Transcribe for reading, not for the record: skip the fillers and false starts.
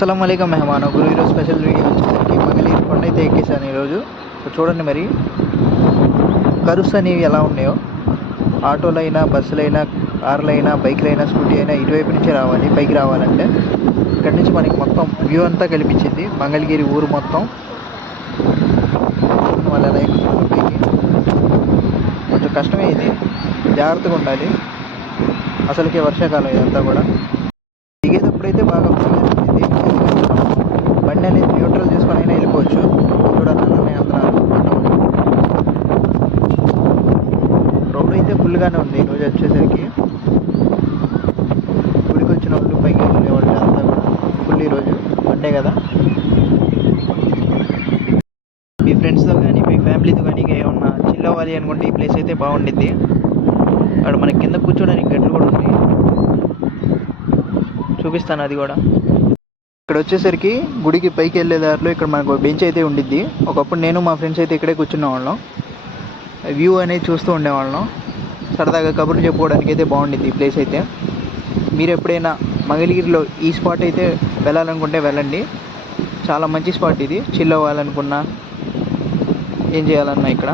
అస్సలం వాలేకుం మెహమానో గురు. ఈరోజు special video వచ్చేసరికి మంగళగిరి కొండ అయితే ఎక్కేసాను ఈరోజు. చూడండి మరి కర్వ్స్ అనేవి ఎలా ఉన్నాయో. ఆటోలైనా, బస్సులైనా, కార్లైనా, బైక్లైనా, స్కూటీ అయినా ఇటువైపు నుంచే రావాలి. పైకి రావాలంటే ఇక్కడి నుంచి మనకి మొత్తం వ్యూ అంతా కనిపించింది. మంగళగిరి ఊరు మొత్తం వాళ్ళు ఎలా ఎక్కుతున్నారు పైకి. కొంచెం కష్టమే ఇది, జాగ్రత్తగా ఉండాలి. అసలుకే వర్షాకాలం ఇదంతా కూడా. దిగేటప్పుడైతే బాగా ఫ్రీగా ఉంటుంది. బండి అనేది న్యూట్రల్ చేసుకొని అయినా వెళ్ళిపోవచ్చు. చూడండి అలానే వెళ్తున్నాను. రోడ్ అయితే ఫుల్గానే ఉంది ఈరోజు వచ్చేసరికి. గుడికి వచ్చిన వాళ్ళు, పైకి వెళ్ళేవాళ్ళు అంతా కూడా ఫుల్ ఈరోజు మండే కదా. మీ ఫ్రెండ్స్తో కానీ మీ ఫ్యామిలీతో కానీ ఏమన్నా చిల్ అవ్వాలి అనుకుంటే ఈ ప్లేస్ అయితే బాగుండిద్ది. అక్కడ మనకి కింద కూర్చోడానికి గట్లు కూడా ఉంది, చూపిస్తాను అది కూడా. ఇక్కడ వచ్చేసరికి గుడికి పైకి వెళ్ళే దారిలో ఇక్కడ మనకు బెంచ్ అయితే ఉండిద్ది. ఒకప్పుడు నేను మా ఫ్రెండ్స్ అయితే ఇక్కడే కూర్చునే వాళ్ళం. వ్యూ అనేది చూస్తూ ఉండేవాళ్ళం. సరదాగా కబుర్లు చెప్పుకోవడానికి అయితే బాగుండిద్ది ఈ ప్లేస్ అయితే. మీరు ఎప్పుడైనా మంగళగిరిలో ఈ స్పాట్ అయితే వెళ్ళాలనుకుంటే వెళ్ళండి. చాలా మంచి స్పాట్ ఇది. చిల్ అవ్వాలనుకున్నా, ఏం చేయాలన్నా ఇక్కడ